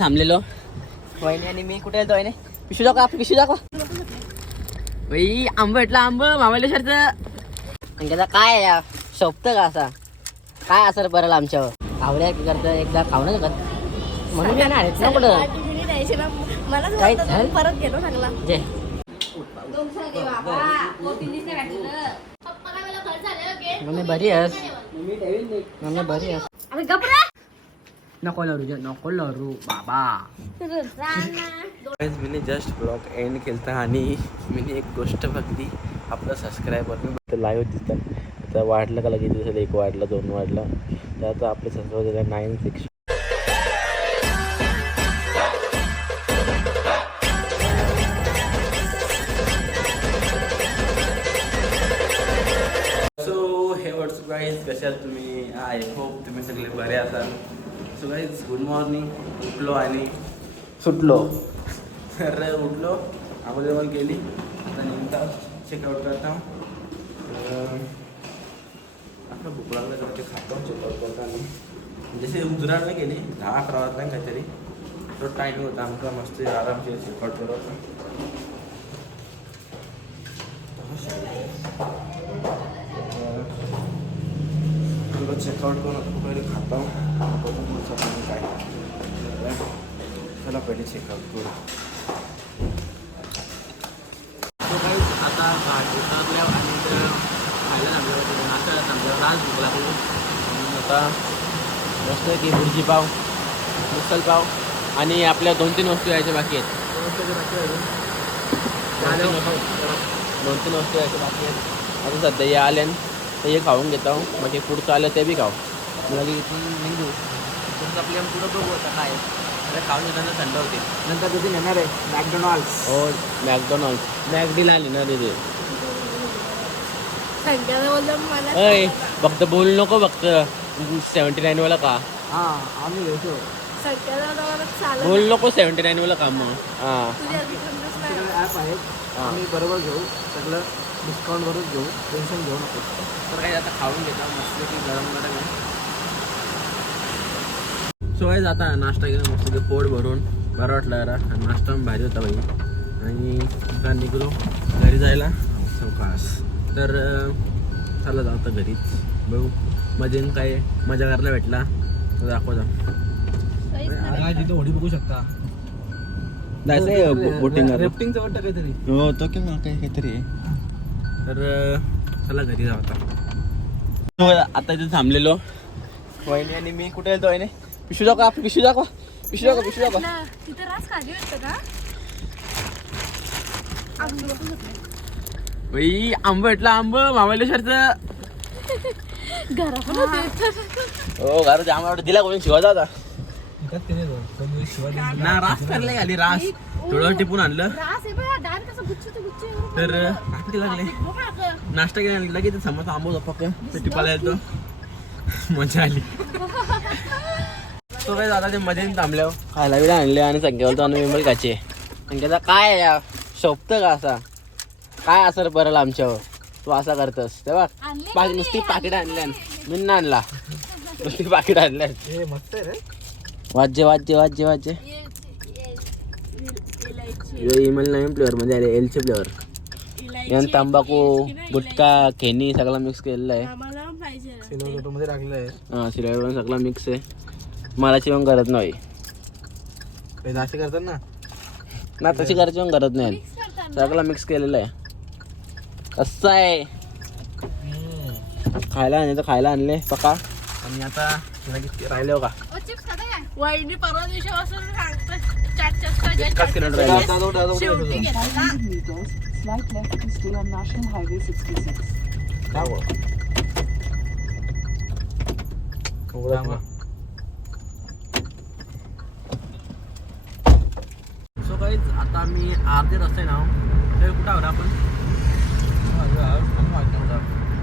थांबलेलो. वहिनी आणि मी कुठे येतो वहिनी? पिशू दाखवा पिशू दाखवा. बाई आंब भेटला आंब. मामालेश्वरचं अंक्याचा काय आहे या? शोभतं का असा? काय असर पडेल आमच्यावर? आवड्या की करतं? एकदा खाऊनच कर म्हणून मी नाही ना कुठं काय परत गेलो चांगला. जे. मम्मी बरी आहेस? मम्मी बरी आहेस? गपरा नको लरू जे नको लरू बाबा मी जस्ट ब्लॉग एंड केलता आणि मी एक गोष्ट बघली आपलं सबस्क्रायबर लाईव्ह दिसतात आता वाढलं का लगेच दिसेल एक वाढलं दोन वाढलं. तर आता आपले सबस्क्रायबर नाईन सिक्स सो हे व्हॉट्स गाईज कसे तुम्ही? आय होप तुम्ही सगळे बरे असाल सो गाईज गुड मॉर्निंग. उठलो आणि सुटलो. तर उठलो. अगोदर गेली आता नंतर चेकआउट करता. आपलं भूक लागलं ते खातो. चेकआउट करताना जसे उजराडला गेली दहा अकरा वाजता काहीतरी. तो टाईम होता. आमका मस्त आरामशीर चेकआउट करत तुला चेकआउट करून पहिले खाता. बघू पुढचं आपण काय चला पहिले चेकआउट करू. तो काही आता उतरल्या आणि तर खायला लागलं. नाश्ता थांबल्यावर आज भूक लागली. म्हणून आता मस्त की भुर्जी पाव मिसल पाव आणि आपल्या दोन तीन वस्तू यायच्या बाकी आहेत. दोन तीन वस्तू दोन तीन वस्तू यायच्या बाकी आहेत. आता सध्या हे आले तर हे खाऊन घेतो. मग हे पुढचं आलं ते बी खाऊ. मग लगे इथून निघू तुमचं पुढं बघू आता काय. खाऊन घेताना थंड होते. नंतर तिथे येणार आहे. मॅकडोनॉल्ड्स. हो मॅकडॉनॉल्ड मॅकडील आली ना तिथे अय फक्त बोल नको फक्त सेवन्टी नाईन वाला का हा आम्ही घेतो. बोल नको सेवन्टी नाईन वाला का मग. हा. ॲप आहेत आम्ही बरोबर घेऊ. सगळं डिस्काउंट वरच घेऊ टेन्शन घेऊ नको. तर काही आता खाऊन घेता मस्त की गरम गरम आहे. सो काही आता नाश्ता केला मस्त की पोट भरून. बरं वाटलं जरा. आणि नाश्ता पण भारी होता बाई आणि आता निघलो घरी जायला. चौकास तर चला जाऊ आता घरीच. बघू. मजेन काय? मजा करायला भेटला. तर. आज तिथे होडी बघू शकता. जायचं बोटिंग रेफ्टिंगचं वाटतं काहीतरी. हो तो की मला काही काहीतरी तर चला घरी जाऊ आता. तो आता इथे थांबलेलो. वहिनी आणि मी. कुठे येतो वहिनी? पिशू दाखवा पिशू दाखवा. पिशू दाखवा पिशू दाखवा. ना, तिथे रास खाली का? आंब भेटला आंब. मामालेश्वरचं घरा पण होते. हो घरात आंबा आवडत. दिला कोणी? शिवाजा होता. ना रास करले खाली रास. थोडं टिपून आणलं. रास आहे बघा डाळ कसं गुच्छ ते गुच्छ एवढं तर लागले. नाश्ता केला लगेच समोर आंबो होता पक्क ते टिपायला येतो. मजा आली. तो काय दादा ते मध्ये थांबल्या खायला बिला आणले आणि संख्यावर तो आणि विमल काचे संख्याचा काय या शोभतं का असा? काय असर पडेल आमच्यावर? तू असा करतस. तेव्हा नुसती पाकिट आणल्या मी ना आणला. नुसती पाकिट आणल्या हे मस्त आहे रे. वाज्य वाज्य वाज्य वाज्य ये- ये- इलायची हे इमेल नवीन फ्लेवर मध्ये आले एलचे फ्लेवर यान तंबाखू गुटखा खेनी सगळं मिक्स केलेलं आहे. हा सिलेबर पण सगळं मिक्स आहे. मला चिवण करत नाही. जास्त करतात ना? ना तशी करायची पण करत नाही. सगळं मिक्स केलेलं आहे. कसं आहे? खायला आणले तर खायला आणले पका आणि आता लगेच राहिले हो का ओ, chips खाता काय? वहिनी परवा दिवशीपासून सांगतात चाट चस्का घ्या, एकाच चाट किलो चस्का राहिले. घ्या. दादा, दादा, दादा, शेवटी दादा. घेतला. 500 meters, slight left to stay on National Highway 66. काय बोल? उघडा ना. सो काहीच आता मी अर्धे रस्ते नाव तर कुठं आहोत आपण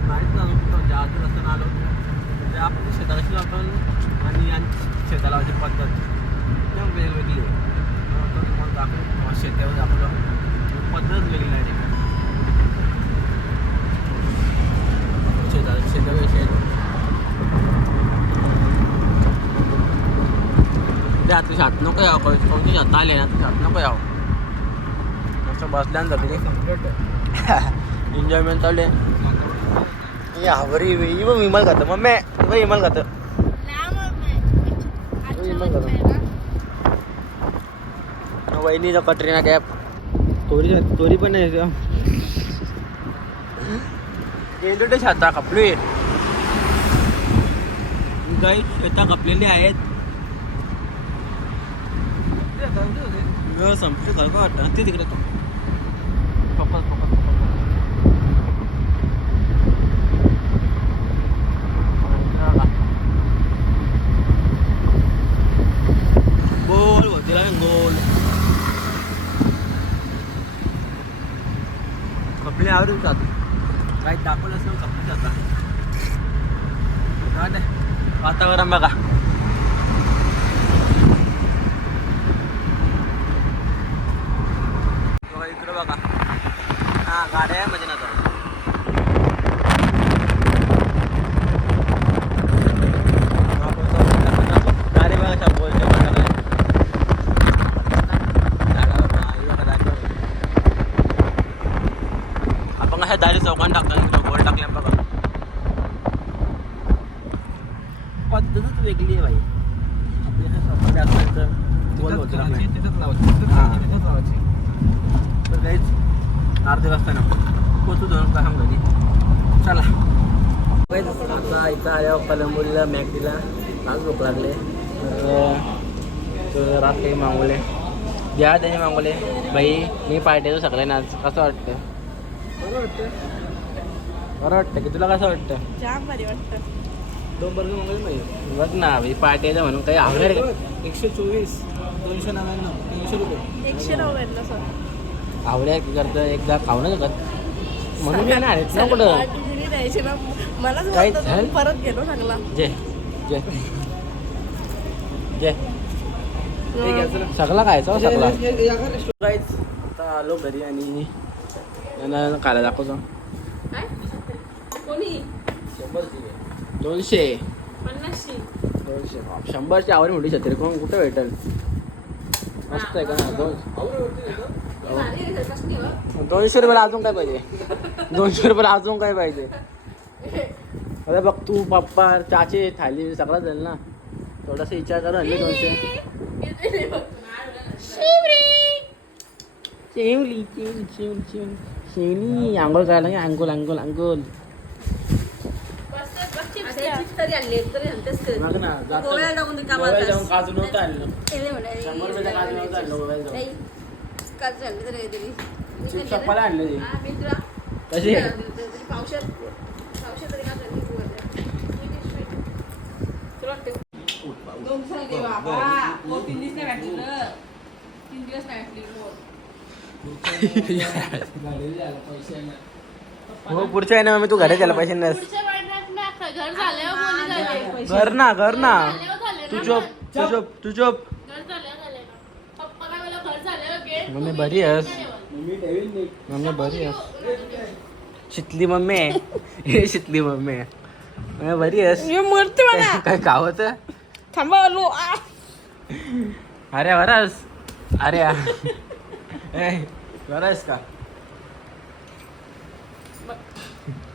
नाहीच ना कुठं म्हणजे अर्धे रस्त्यानं आलो म्हणजे आपण शेताची आपण आणि यांची शेताला लावायची पद्धत एकदम वेगवेगळी आहे. अं, तर तुम्हाला दाखवू शेतावर दाखवलं. पद्धत वेगळी आहे शेता शेतावर शेत. ते आतली शात नको यावं कोण- कोणती शात आले ना तर शात नको यावं. मस्त एन्जॉयमेंट चालू आहे. यावरी इव विमल खातं मम्मी. इव विमल खातं. वहिनीचा कटरीना कॅप तोरी तोरी पण नाही गेलो छाता कपडे काही शेता कपलेली आहेत. संपली खरं का? वाटतं ते तिकडे पप्पा पप्पा गोल होती गोल कपडे आवरून जात काही दाखवलं असेल कपडे जाता काय नाही वातावरण बघा बघा इकडं बघा हा गाड्या आहे म्हणजे ना गाडी बघा अशा गोलच्या वाटायला. झाडावर बघा, हे बघा दाखव. आपण कशा दारी चौकान टाकतो इकडं गोल टाकल्या बघा वेगळी आहे भाई आपल्या असलं तर होतं टाकलंय. तर काहीच अर्धे वाजता ना पोचू दोन का घरी. चला. काहीच आता इथं आल्यावर कलंबोलीला मॅगडीला आज भूक लागले. तर तर रात काही मागवले. द्या त्याने मागवले. बाई मी पार्टीचं सगळे आज कसं वाटतं? बरं वाटतं. बरं वाटतं की तुला कसं वाटतं? जाम भारी वाटतं. दोन बर्गर मागवले नाही बघ ना भाई पार्टीचं म्हणून काही आवडेल का? एकशे चोवीस दोनशे नव्याण्णव तीनशे रुपये. एकशे नव्याण्णव सर आवडेल की करतं एकदा खाऊ शकत म्हणून मी नाही ना कुठं ना. मलाच काय परत गेलो चांगला. जय जय जय सगळा खायचा हो, सगळा. काहीच आता आलो घरी आणि खायला दाखवतो. कोणी? दोनशे. पन्नासशी. दोनशे. बाप, शंभरची आवड मोठी छत्री. कोण कुठं भेटेल? मस्त आहे का? ना दोन दोनशे रुपयाला अजून काय पाहिजे? दोनशे रुपयाला अजून काय पाहिजे? अरे बघ तू पप्पा चाचे थाली सगळं जाईल ना. थोडासा विचार कर आणले दोनशे. चिवली चिवली चिवली चिवली. शेवली आंघोळ करायला मग ना गोव्याला गोव्याला. जाऊन काजू नव्हतं आणलं म्हणा, शंभर रुपयाचा काजू नव्हतं आणलं गोव्याला जाऊन नाही. काजू आणले तर काहीतरी. मी चिप्स खाल्ले ना. पप्पाला आणले ते. हा, मी तुला- कशी तरी पावशेर पावशेर तरी काजू आणले गोव्याला. Sweet is sweet. तुला वाटते? दोन दिवसाला दे बाबा. हो, तीन दिवस नाही घातलेलं. तीन दिवस नाही घातलेलं, हो. हो पुढच्या आहे ना मग तू घरी त्याला पैसे नस पुढच्या घर झाल्यावर बोली झाले. घर ना घर ना झाल्यावर झाले तू चोप मग. तू चोप तू चोप घर झाल्यावर झाले ना. पप्पा काय मला घर झाल्यावर घे. मम्मी तुम्ही बरी आहेस? नाही. मम्मी बरी आहेस शितली मम्मी आहे हे शितली मम्मी आहे मम्मी बरी आहेस मरते मला काय गावत थांबा आलो आ. अरे वरस अरे. ए, वरस का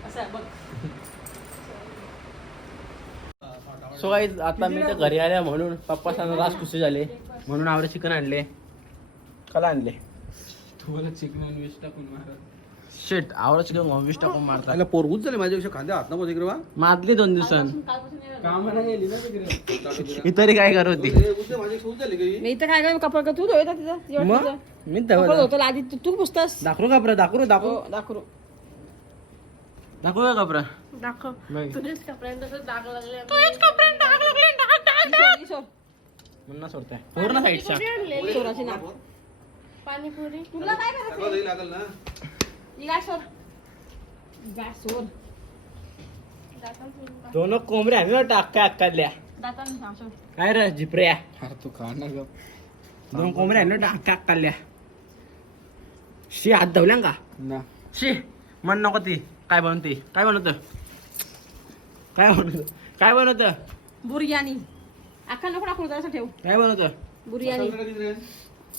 असं आहे, बघ सो काही आता मी तर घरी आल्या म्हणून पप्पा सांगा रास खुशी झाले. म्हणून आवडे चिकन आणले. कला आणले. तुम्हाला चिकन वीस टाकून मारा. शेट आवडं चिकन वीस टाकून मारतात. त्याला पोरगूच झाले माझ्यापेक्षा खांद्या हात ना इकडे वा मारली दोन दिवसांनी कालपासून नाही आलो. कामाला गेली ना तिकडे. इतरी काय करत होती? माझी सूज झाली काही मी इथं काय काय कपडा का तू धुता तिथं मग? मी कपडा धुतो आधी तू तू पुसतास. दाखवू का बरं दाखवू दाखवू. हो दाखव. दाखवू का कपडा? दाखव. बघ तुझ्याच कपड्यांत तसं डाग लागले. तुझ्याच कपड्यांत डाग लागले डाग डाग म्हणून सोडताय. पूर्ण साईडचा सोराची ना पाणीपुरी. तुला काय करायचं? लागल ना. ही दोन कोंबड्या आम्ही टाक्या अक्काल्या दाताने काय रे जिप्र्या अरे तू खा ना ग दोन कोंबड्या आम्ही अक्काल्या शी हात धवल्या का? ना. शी म्हण नको ती. काय बनवते? काय बनवत? काय बनवत? काय बनवत? बुर्यानी अख्खा नको टाकून जरासं ठेव. काय बनवत? बुरियानी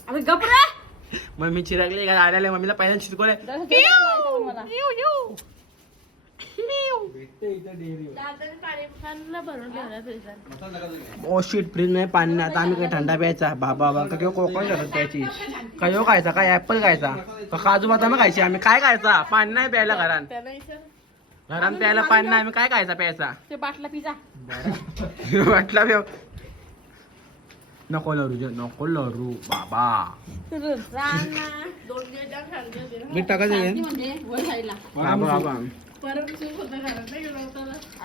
अबे गप रे! मग मी चिरागले का आल्याला मम्मीला पहिल्यांदा चिरकोले जरा चिकन मला. ओ शीट फ्रीजमध्ये पाणी नाही. आता आम्ही काही थंडा प्यायचा. बाबा बाबा का किंवा कोकण करत प्यायची. काय हो खायचा? काय ऍपल खायचा? का काजू बदाम खायची? आम्ही काय खायचा? पाणी नाही प्यायला घरात. त्याला विचार. घरात प्यायला पाणी नाही आम्ही काय खायचा प्यायचा? ते बाटला पिझ्झा वाटला नको लरू जे नको लरू बाबा. म्हणजे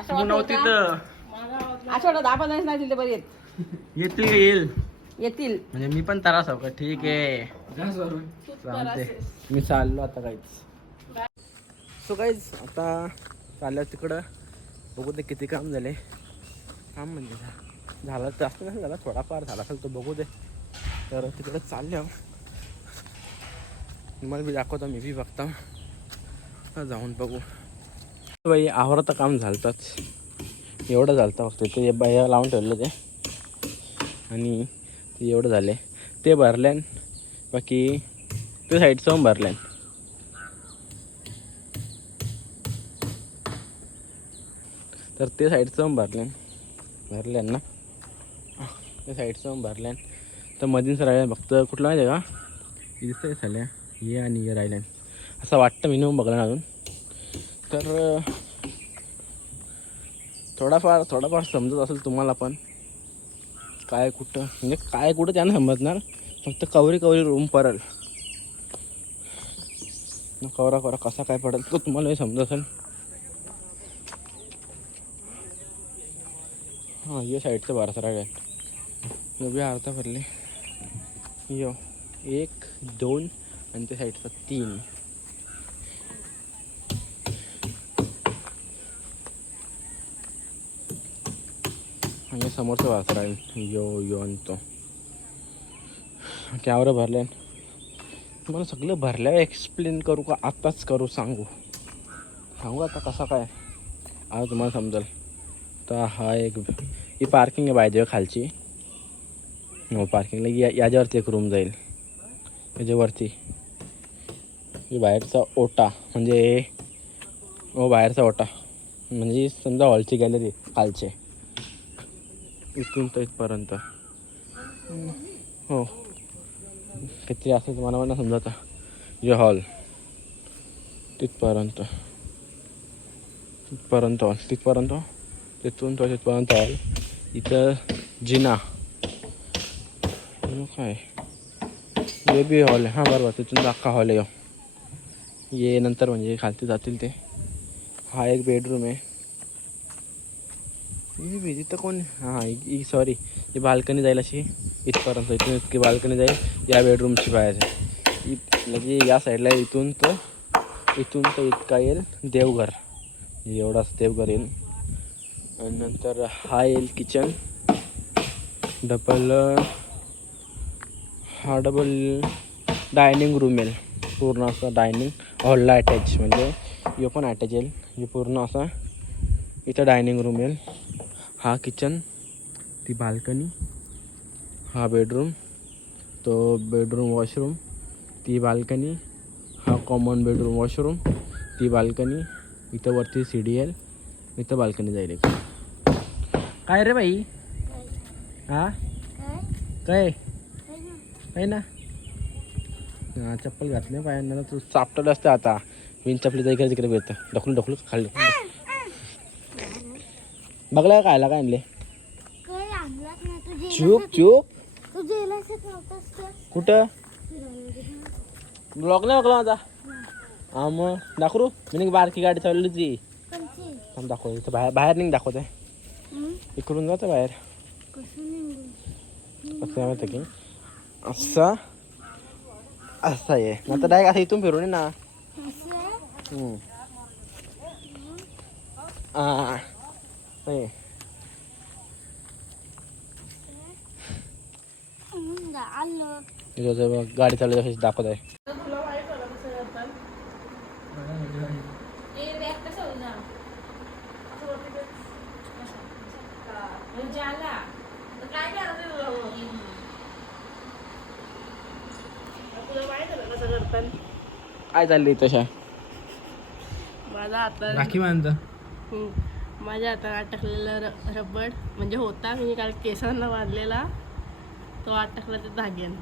तू नव्हती होतं. तर दहा पंधरा नाही दिले बरे येतील येईल? येतील. म्हणजे मी पण त्रास हो का? ठीक आहे. चालते मी चाललो आता काहीच. सो काहीच आता चाललं तिकडं. बघू दे किती काम झाले. काम म्हणजे झा- झालं जास्त नाही झाला थोडाफार झाला असेल तो बघू दे. तर तिकडं चालल्या तुम्हाला बी दाखवतो मी बी बघता. जाऊन बघू. बाई आवरतं काम झालतंच. एवढं झालं फक्त ते बाया लावून ठेवलं ते. आणि ते एवढं झाले. ते भरल्यान बाकी ते साईडचं भरल्यान तर ते साईडचं पण भरल्यान भरल्यान ना? ते साईडचं पण भरल्यान तर मधीच राहिल्यान फक्त. कुठलं माहिती आहे का? दिसतंय झाल्या ये आणि ये राहिल्यान असं वाटतं मी नेऊन बघलं अजून. तर थोडाफार थोडाफार समजत असेल तुम्हाला पण. काय कुठं म्हणजे काय कुठं त्यांना समजणार. फक्त कवरी कवरी रूम पडेल. कवरा कवरा कसा काय पडेल तो तुम्हाला समजत असेल. हां यो साईडचं बारसा राहिलं यो बी अर्धा भरले. यो एक दोन आणि त्या साईडचा तीन. आणि समोरचं वाचर यो यो आणि तो. कॅमेरा भरले तुम्हाला सगळं भरल्या. एक्सप्लेन करू का? आत्ताच करू सांगू. सांगू आता कसं काय? आता तुम्हाला समजेल. तर हा एक ही पार्किंग आहे बायदेव खालची. हो पार्किंगला या याच्यावरती एक रूम जाईल. याच्यावरती. बाहेरचा ओटा म्हणजे हो बाहेरचा ओटा. म्हणजे समजा हॉलची गॅलरी खालचे. इथून तर इथपर्यंत. हो. किती असेल तुम्हाला समजा आता जे हॉल तिथपर्यंत. तिथपर्यंत हॉल तिथपर्यंत तिथून तो तिथपर्यंत हॉल इथं जिना काय हे बी हॉल आहे हां बरोबर तिथून अख्खा हॉल आहे ह्यो. ये नंतर म्हणजे खालती जातील ते हा एक बेडरूम आहे ही बी तिथं कोण हां ही सॉरी ही बाल्कनी जाईल अशी इथपर्यंत इथून इतकी बाल्कनी जाईल या बेडरूमची बाहेर इ म्हणजे या साईडला इथून तर इथून तर इतका येईल देवघर एवढाच देवघर येईल नंतर हा येईल किचन. डबल हा डबल डायनिंग रूम येईल. पूर्ण असा डायनिंग हॉलला अटॅच म्हणजे यो पण अटॅच येईल. हे पूर्ण असा इथं डायनिंग रूम येईल. हा किचन ती बाल्कनी हा बेडरूम तो बेडरूम वॉशरूम ती बाल्कनी हा कॉमन बेडरूम वॉशरूम ती बाल्कनी इथं वरती सी डी एल इथं बाल्कनी जाईल एक. काय रे बाई? हा? काय? काय ना? हा चप्पल घातली पायांना तू चापटलं असतं आता. विन चपलीचा इकडे तिकडे येतं ढकलून ढकलून खाल्लं बघला खायला काय आणले? काय आणलाच चूप चूप कुठं? ब्लॉक नाही बघला माझा. हा मग दाखवू. मी बारकी गाडी चालवली ती. थांब दाखव इथं बाहेर बाहेर नाही दाखवते आहे. इकडून जातं बाहेर कसं निघू कसं आहे माहिती की असा असा आहे ना तर डायरेक्ट असं इथून फिरून ये ना असं आहे? हम्म. आ, नाही. हं, आलं इथं जर बघ, गाडी चालू कशी दाखवत आहे ए रॅक कसं होईल ना असं वरती कर. असं. हा. म्हणजे आला तर काय करायचं तुला माहीत आहे ना कसं करतात काय चालली तशा? माझा हातात राखी बांधता. हम्म. माझ्या हातात अटकलेला र- रबड म्हणजे होता मी काल केसांना बांधलेला. तो अटकला ते धाग्यान.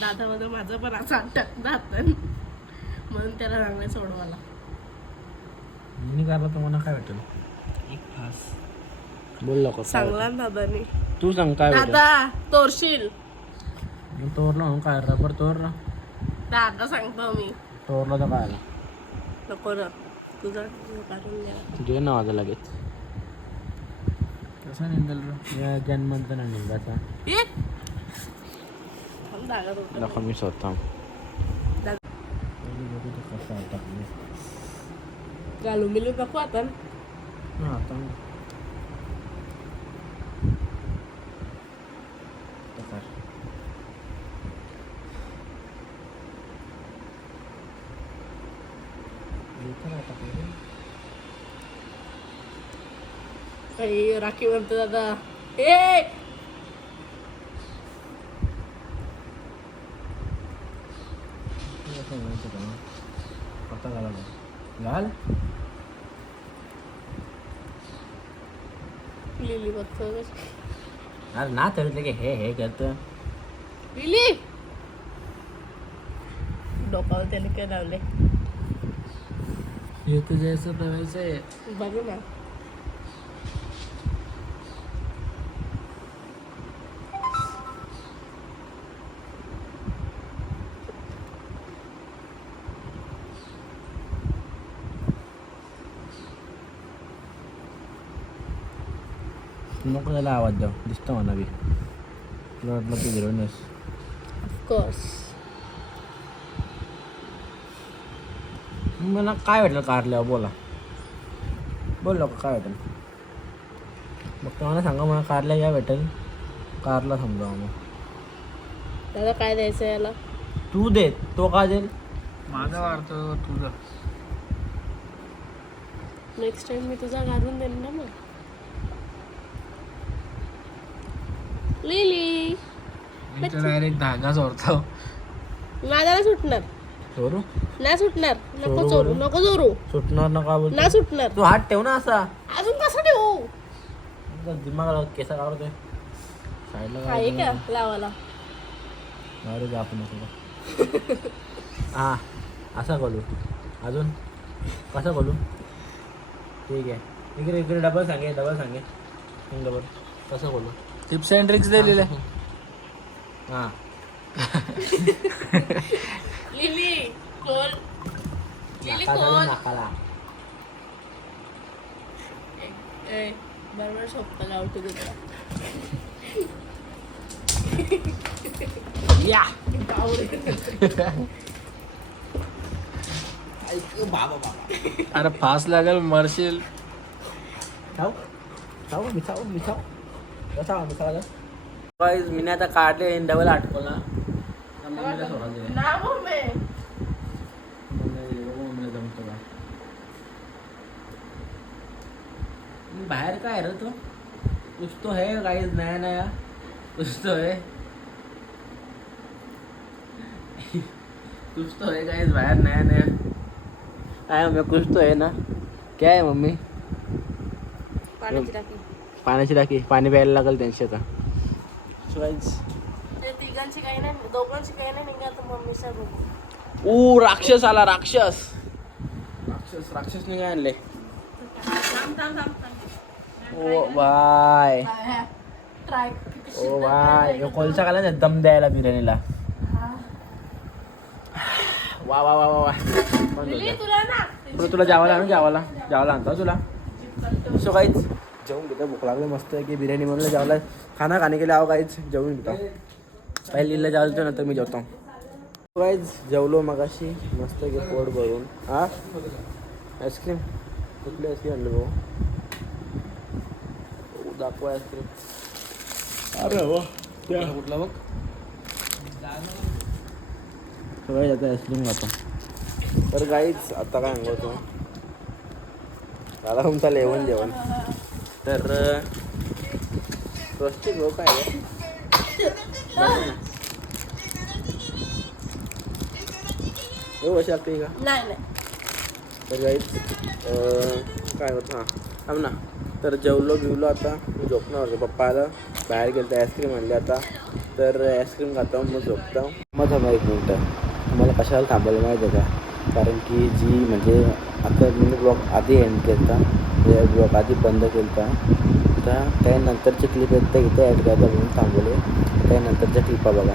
दादामध्ये माझं पण असं अटक दातन म्हणून त्याला चांगलं सोडवाला मी करला तुम्हाला काय भेटेल एक फास बोल काय चांगला ना दादानी? तू सांग काय दादा तोरशील. मी तोरला म्हणून काय रबर तोरला. दादा सांगतो मी. तोरला तर काय नको ना. तुझा काढून द्या घे ना माझं लगेच. कसा निंदल या जन्मंत ना निंदाचा. दादा होता दाखव मी स्वतः. दादा घालून बिलून नको आता. काही राखी म्हणतो दादा. ए! आता घाला घाल लिली बघतो अरे ना तरी की हे हे करतं लिली! डोकावर त्याने काय लावले हे जैसं तर वैसे आहे. बघ ना. त्याला आवाज द्या दिसतं मला बी. तुला वाटलं की हिरोईनच कोर्स मला काय भेटलं कारल्यावर बोला. बोल लोक काय भेटेल मग तुम्हाला सांगा मला कारल्या काय भेटेल. कारला समजा मग. दादा काय द्यायचं याला? तू दे. तो का देईल? माझा वाढतो तुझं. नेक्स्ट टाइम मी तुझा घालून देईन ना मग. लिली. डायरेक्ट धागा जोडतो माझा नाही सुटणार. चोरू नाही सुटणार. नको चोरू? नको चोरू सुटणार ना का बोल नाही सुटणार. तू हात ठेव ना असा. अजून कसं ठेवू? दिमाग केसा काढतोय साईडला आहे का लावाला अरे जा आपण नको हा असा बोलू. अजून? कसा बोलू? ठीक आहे. इकडे इकडे डबल सांगे डबल सांगे. डबल कसं बोलू? टिप्स अँड ट्रिक्स दिलेले. हां. लिली कोल लिली नाकाला कोल नाकाला ए बरोबर लावतो तुला या. बाबा बाबा. अरे फास लागेल मरशील. चाव चाव मिसाव मिसाव कसा गाईज मी आता काढले डबल मम्मीला सोडा मम्मीला जमतो का बाहेर काय रे तो? कुछ तो है गाइस नया नया. कुछ तो है. कुछ तो है गाइस बाहर नया नया. काय मम्मी कुछ तो है ना? क्या है मम्मी? पाण्याची टाकी पाणी प्यायला लागेल त्यांची आता. सो गाईज ते तिघांची काही नाही दोघांची काही नाही निघाल तर मम्मीचा बघू. ओ राक्षस आला राक्षस. राक्षस राक्षसने काय आणले थांब थांब थांब थांब. ओ बाय. ट्राय ओ बाय. ह्यो कोलचा काला ना दम द्यायला बिर्याणीला. वा वा वा वा वा. बंद लिली होतं. तुला ना? बरं तुला जावाला आणू जावाला जावाला आणतो हा तुला. सो काहीच जेवून घेतो. भूक लागली मस्त आहे की बिर्याणी म्हणलं जेवायला. खाना खाणे केले आहो काहीच जेवून घेतो. पहिले लिहिला जेवायला नंतर मी जेवतो. काहीच जेवलो मगाशी. मस्त की पोट भरून. हा? आईस्क्रीम कुठली आईस्क्रीम आणली भाऊ? दाखव आईस्क्रीम अरे कुठला बघ? सगळे आता आईस्क्रीम खातो. तर गाईच आता काय सांगतो झाला तुमचा लेवण जेवण. तर स्वस्तिक हो काय आहे? लागते का? नाही नाही. तर गाईच काय होतं? हां थांब ना. तर जेवलो बिवलो आता. मी झोपणार होतो पप्पा आलं बाहेर गेलं तर आईस्क्रीम आणली आता. तर आईस्क्रीम खाता मग झोपतो. मग थांबा एक मिनटं तुम्हाला कशाला थांबायला माहिती आहे का? कारण की जी म्हणजे आता मी ब्लॉग आधी एंड केला होता ब्लॉग आधी बंद केला होता त्या नंतरचे क्लिप आहेत ते इथे ॲड करता म्हणून थांबवले. त्यानंतरच्या क्लिपा बघा.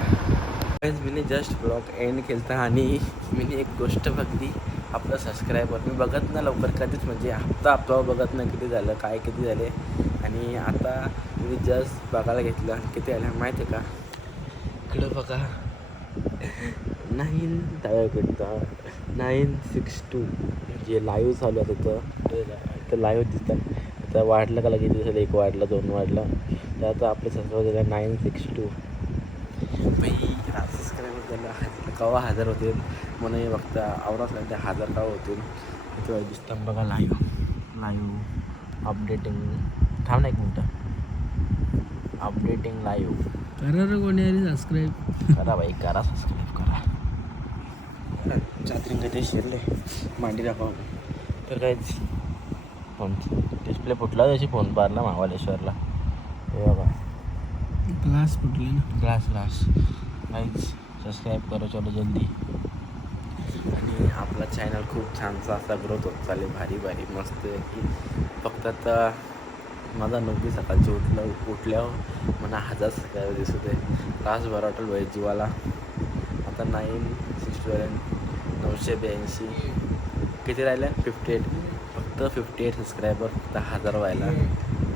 गाईज मी जस्ट ब्लॉग एंड केलता आणि मी एक गोष्ट बघली. आपलं सबस्क्रायबर मी बघत ना लवकर कधीच. म्हणजे हप्ता हप्ता बघत ना किती झालं काय किती झाले. आणि आता मी जस्ट बघायला घेतलं. किती आलं माहिती आहे का? इकडं बघा. नाईन डाव्याकडचा नाईन सिक्स टू जे लाईव्ह चालू आहे तिथं. तर लाईव्ह दिसतं आता वाढलं का लगेच दिसेल एक वाढलं दोन वाढलं. तर आता आपले सबस्क्रायबर झालं नाईन सिक्स टू बाई सबस्क्रायबर झालं हजार कवा हजार होतील? म्हणून हे बघता आवराच लागते हजार कवा होतील? तेव्हा दिसतं बघा लाईव्ह लाईव्ह अपडेटिंग थांब ना एक मिनटं. अपडेटिंग लाईव्ह करा रे कोणी आणि सबस्क्राईब करा बाई करा सबस्क्राईब करा. चात्रिंग ते शिरले. मांडी दाखवा. तर काहीच फोन. डिस्प्ले फुटला त्याची फोन पारला महाबळेश्वरला. हे बघा ग्लास फुटले ना. ग्लास ग्लास काहीच सबस्क्राईब करो चलो जल्दी. आणि आपला चॅनल खूप छानसा असा ग्रोथ होत चालेल. भारी भारी. मस्त की फक्त आता माझा नोकरी सकाळची उठलं उठल्यावर मला हजार सबस्क्राईबर दिसत आहे तास बरं वाटेल भाई जीवाला. आता नाईन सिक्स्टी वन नऊशे ब्याऐंशी. किती राहिले फिफ्टी एट फक्त फिफ्टी एट सबस्क्रायबर फक्त हजार व्हायला.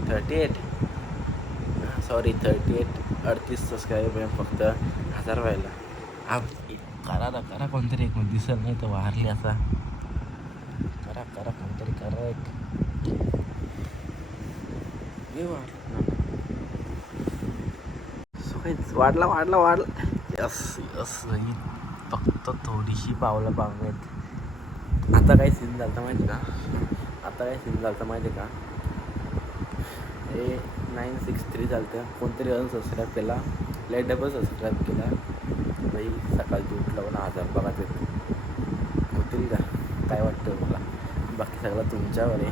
Thirty eight sorry thirty eight अडतीस सबस्क्रायबर फक्त हजार व्हायला. आम करा ना करा कोणतरी एक दिसत नाही तर वारली असा करा करा कोणतरी करा एक. वाढला वाढला वाढला. यस यस ही फक्त थोडीशी पावलं पावण्यात आता काही सीन झालं माहिती का? आता काय सीन झालं माहिती का? हे नाईन सिक्स थ्री चालतं. कोणतरी अजून सबस्क्राईब केला? लाइट डबल सबस्क्राईब केला. बाई सकाळची उठलं पण हजार बघा ते होतील का? काय वाटतं मला बाकी सगळं तुमच्यावर आहे.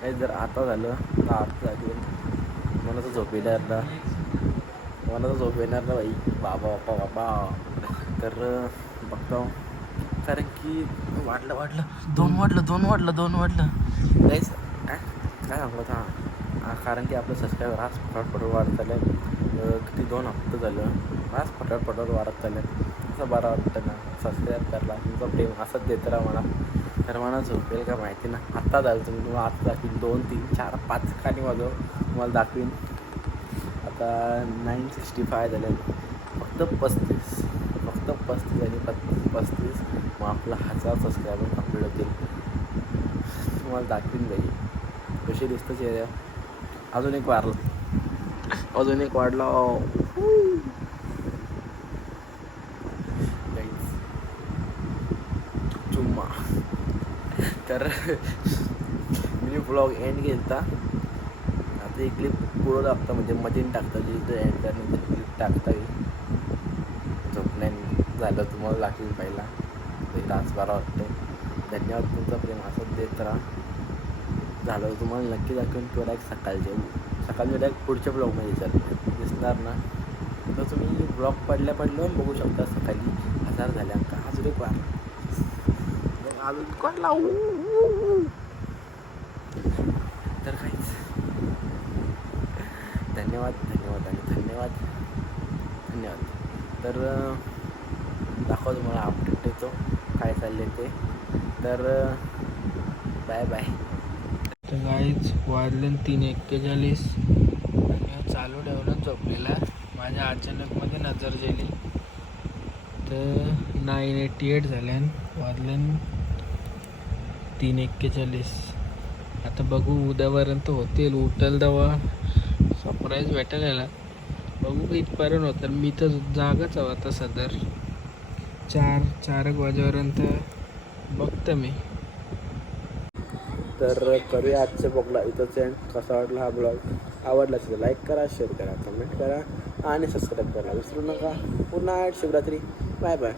नाही जर आता झालं तर आता झाली मला तर झोप येणार ना. मला तर झोप येणार ना बाई. बाबा बाबा बाबा. तर बघतो. कारण की वाढलं वाढलं. दोन वाढलं दोन वाढलं दोन वाढलं. नाहीच काय काय सांगत हां हा कारण की आपलं सबस्क्रायबर आज फटाफट फटाफट वाढत चाललं आहे किती दोन हप्ते झालं. आज फटाफट फटाफट वाढत चाललं असं बरं वाटतं ना? सबस्क्राईब करला तुमचा प्रेम असंच देत राहा मला. तर मला झोपेल का माहिती ना? आत्ता झालं तुम्ही तुम्हाला आत्ता दाखवीन. दोन तीन चार पाच खाणी वाजव तुम्हाला दाखवीन. आता नाईन सिक्स्टी फाय झाले. फक्त पस्तीस फक्त पस्तीस आणि पस्तीस पस्तीस मग आपला हजार सबस्क्रायबर कंप्लीट होतील तुम्हाला दाखवीन बाई. कशी दिसतं चेहऱ्या? अजून एक वाढला. अजून एक वाढला चुम्मा. तर मी ब्लॉग एंड केलता. आता एक क्लिप पुढं टाकता म्हणजे मधीन टाकता जिथं एंड करण्याची क्लिप टाकता येईल. झालं तुम्हाला लागेल पहिला. तरी रात बारा वाटते धन्यवाद तुमचा प्रेम असंच देत राहा. झालं तुम्हाला नक्की दाखवून किंवा डायरेक्ट सकाळचे. सकाळचे डायरेक्ट पुढच्या ब्लॉगमध्ये सर दिसणार ना. तर तुम्ही ब्लॉग पडल्या पडल्यावर बघू शकता सकाळी हजार झाल्या का? अजून एक वार. अजून कोण लावू? तर काहीच. धन्यवाद धन्यवाद आणि धन्यवाद. धन्यवाद. तर दाखवा तुम्हाला अपडेट देतो. काय चालले ते. तर बाय बाय. तर गाईच वाजले तीन एक्केचाळीस. आणि चालू ठेवलं झोपलेला. माझ्या अचानकमध्ये नजर गेली. तर नाईन एट्टी एट झाल्यान वाजले तीन एक्केचाळीस. आता बघू उद्यापर्यंत होतील. उठल दवा सरप्राईज भेटेल याला. बघू इथपर्यंत होतं. मी तर जागाच हवा आता सदर. चार चार एक वाजेपर्यंत बघतं मी. तर करूया आजच्या ब्लॉगला इथंच एंड कसा वाटला हा ब्लॉग? आवडला असेल लाईक करा शेअर करा कमेंट करा आणि सबस्क्राईब करा. विसरू नका. पुन्हा शिवरात्री. Bye bye